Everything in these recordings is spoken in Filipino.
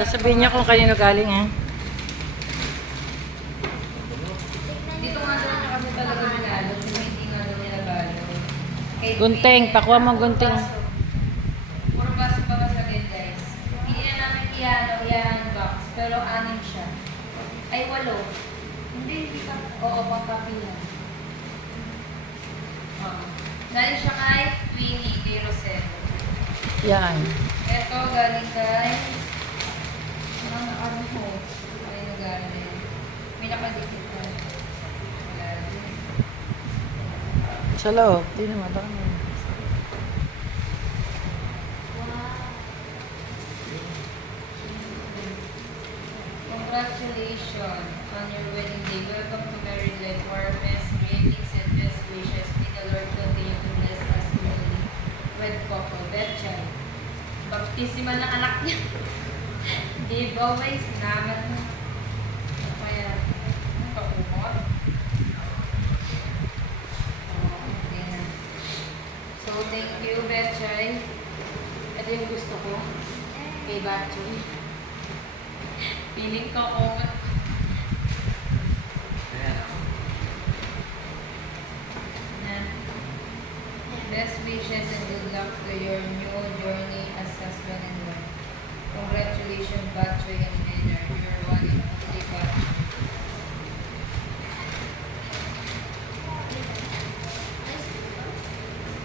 Sasabihin niya kung kanino galing, ha? Dito nga daw niya kasi talaga minalo. Kasi hindi nga daw niya nabalo. Gunting, pakuha mo gunting. Puro baso pa masalit, guys. Hindi na namin i-unbox. Pero 6 siya. Ay, 8. Hindi ka. Oo, pang-copy lang. Oo. Galing siya kay Twinnie, kay Rosero. Yan. Ito, galing kay... ano ko? Ay, nagaling na yun. May nakadikit ka. Wala rin. Sa loob. Di naman. Baka naman. Congratulations on your wedding day. Welcome to married life. Warmest greetings and best wishes. May the Lord continue to bless us newly wed couple. Betchay. Baptisima ng anak niya. Di ba may sinaman mo? Kaya, ang kakumot. Ayan. So, thank you, Betchay. Ito yung gusto ko. Kay Batchoy. Piling ko kumot. Best wishes and good luck to your new journey as husband and wife. Congratulations, Batchoy and Maynard. You're one and only Batchoy.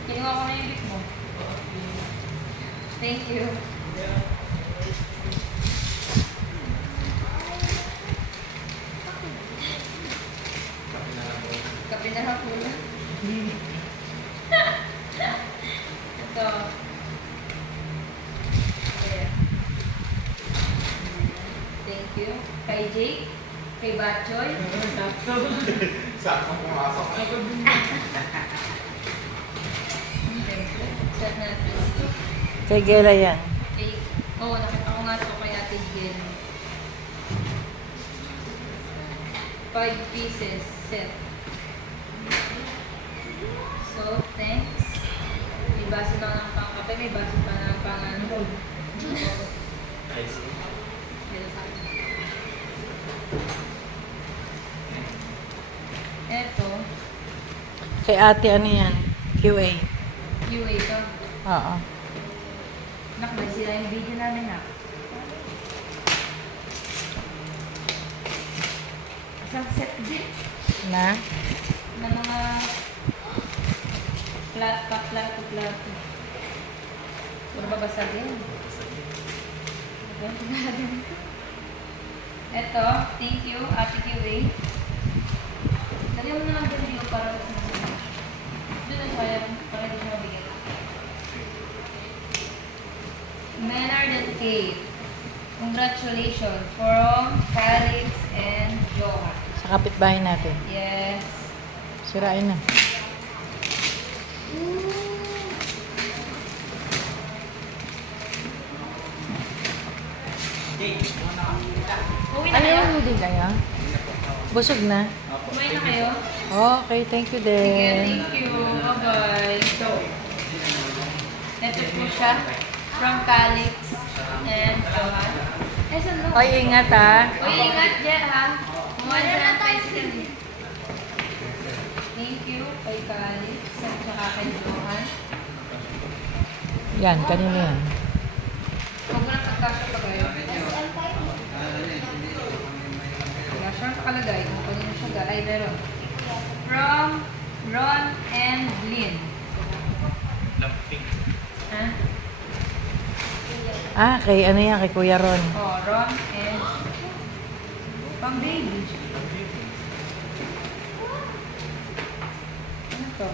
Kinuha ko na yung big mo. Thank you. Kape na hapula. Ito. Ayan. Thank you. Kay Jake. Kay Batchoy. Sakto pumasok. Thank you. Set natin. Kay Gela yan. Kay, nakita ko nga ito kay Ate Jill. 5 pieces set. So, thanks. May baso lang ng pangkape, may baso pa ng pangano. Eto, Kay ate, ano yan? QA. UA to. Oo. Nakbay sila yung video namin na. Isang set din. Na? Na mga plato. Puro babasagin. Eto, thank you, Ate Kiwi. Lagyan mo na lang din yung para sa mga. Doon na sayang, para hindi siya mabigyan. Maynard and Kate. Congratulations from Calix and Johan. Sa kapitbahay natin. Yes. Sirain na. Uwi na kayo? Ayaw din kayo? Busog na? Uwi na kayo? Okay, thank you Sige, din. thank you. Bye-bye. So, ito po siya. From Calix and Johan. Eh, saan mo? Ay, ingat ha. Uy, ingat dyan ha. Kumanda na tayo sa Thank you kay Calix at saka kay Johan. Yan, kanina yan. Huwag mo na pagkasya pa kayo. Wala siyang nakalagay kung kanino siya ay meron. From Ron and Lynn. Ha? Ah, kay ano yan, kay Kuya Ron. Oh, Ron and pang baby. Ano to?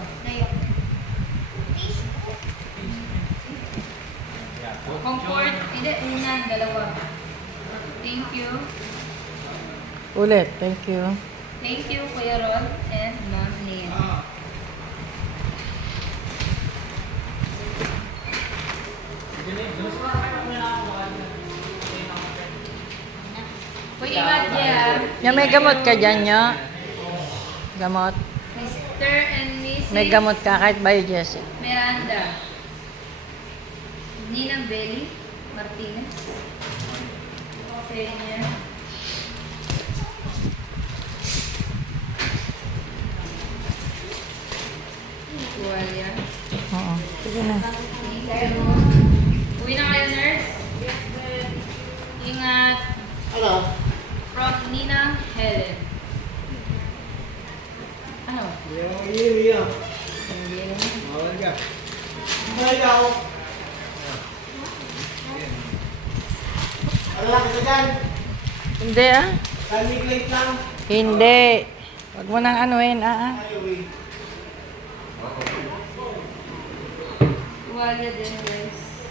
Comfort. Hindi, una, dalawa. Thank you. Ulit, thank you. Thank you, Kuya Ron and Ma'am Lynn. Uy, ingat dyan. Yan, may gamot ka dyan, nyo? Gamot? Mr. and Mrs. May gamot ka kahit Bio Jessic. Miranda. Ninang Belly Martinez. sa inyo. Tuwalya. Oo. Sige na. Uwi na kayo, nurse? Ingat. Ano? From Nina Helen. Ano? Iya. Hindi na. Mawalan ka. Mawalan ka ako. Ano lang, isa dyan? Hindi ah. Kalmig light lang. Hindi. Huwag mo nang anuin, ah. Ayaw eh. Tuwalya din, guys.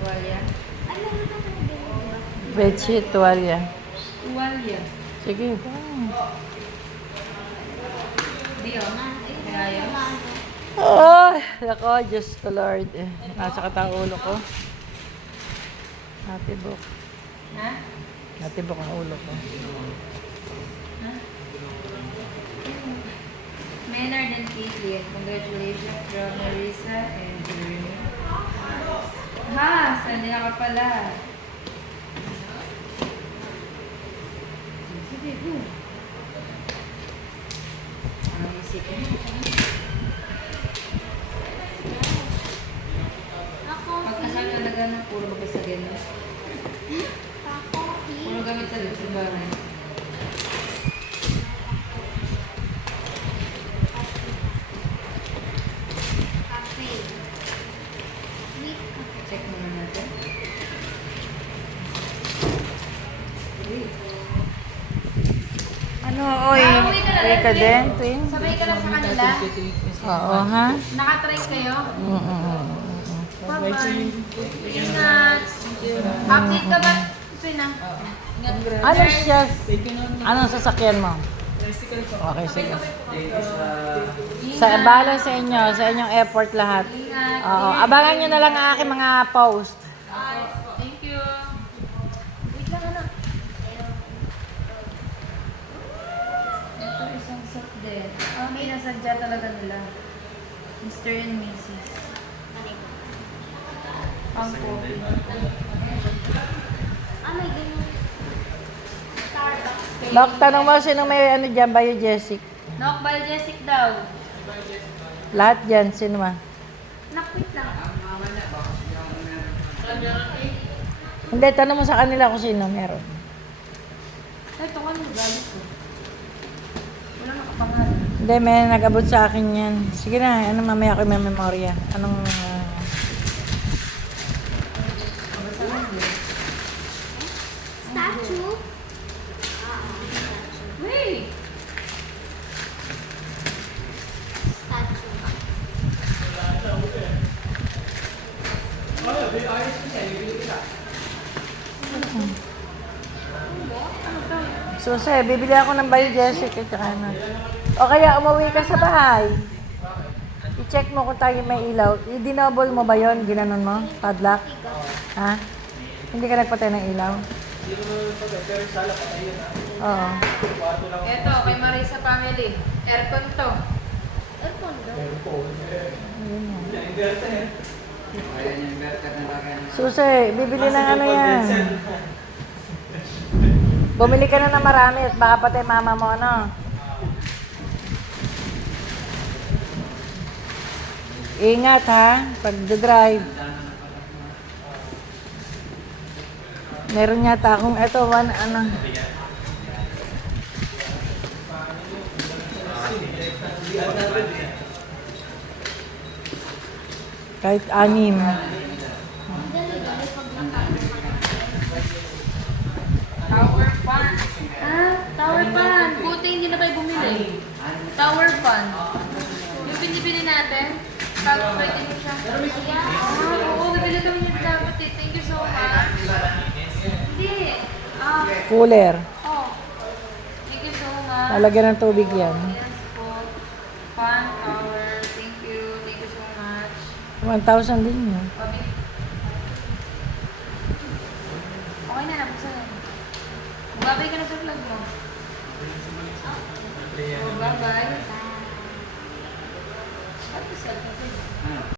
Tuwalya. Bedsheet, tuwalya. Tuwalya. Sige. Di o. Ayos. Oh, nako, Diyos ko Lord. Nasakit ang ulo ko. Natibok. Ha? Natibok ang ulo ko. Maynard and Caitlin, congratulations from Marisa and Jeremy. Ha! Sanila ka pala. Sige, go. Ang isip mo. Pagkasal talaga ng puro magkasagin. Puro gamit talaga sa bahay. Check muna natin. Ano, oy? Uwi ka din, twin? Sabay ka lang sa kanila. Oo, ha? Nakatry kayo. Mm-mm. Ingat. Update ka ba? Pina. Ano siya? Anong sasakyan mo? Okay, sige. Sa bala sa inyo, sa inyong effort lahat. Ingat. Oo, abangan nyo na lang ang aking mga post. Thank you. Wait lang ano. Ito isang set din. May nasadya talaga nila. Mr. and Mrs. Pang coffee. May ganyan. Starbucks. Bak, tanong mo sino may ano dyan, biogesic. Nok Baljesic daw. Lahat dyan, sino ma? Nakwit lang. Hindi, tanong mo sa kanila kung sino meron. Ay, ito ka nung galit ko. Wala nakapangalan. Hindi, may nag-abot sa akin yan. Sige na, ano mamaya ko may memorya. Anong... Statue? Wait! Statue. Susi, bibili ako ng biogesic at saka ano. O kaya umuwi ka sa bahay. I-check mo kung tayo may ilaw. I-dinoble mo ba yon? Ginanon mo? Padlock? Ha? Hindi ka nagpatay ng ilaw? Oo. Eto, kay Marisa family. Aircon to. Aircon daw. Susi, bibili ng ano yan. Bumili ka na ng marami at baka patay mama mo, ano? Ingat ha, pag-drive. Meron yata akong, eto, ano. Kahit anim. Tower fan. Ah, tower fan. Buti hindi na kayo bumili. Tower fan. Yung binibili natin, bago pwede mo siya. Oo, bibili kami niya dapat eh. Thank you so much. Hindi. Cooler. Oh. Thank you so much. Lalagyan ng tubig yan. Yes po. Fan, tower. Thank you. Thank you so much. 1,000 din yun. Bobby. Okay na, nabuksan na. Magbabay ka na sa vlog mo. Oh, bye-bye. Bye.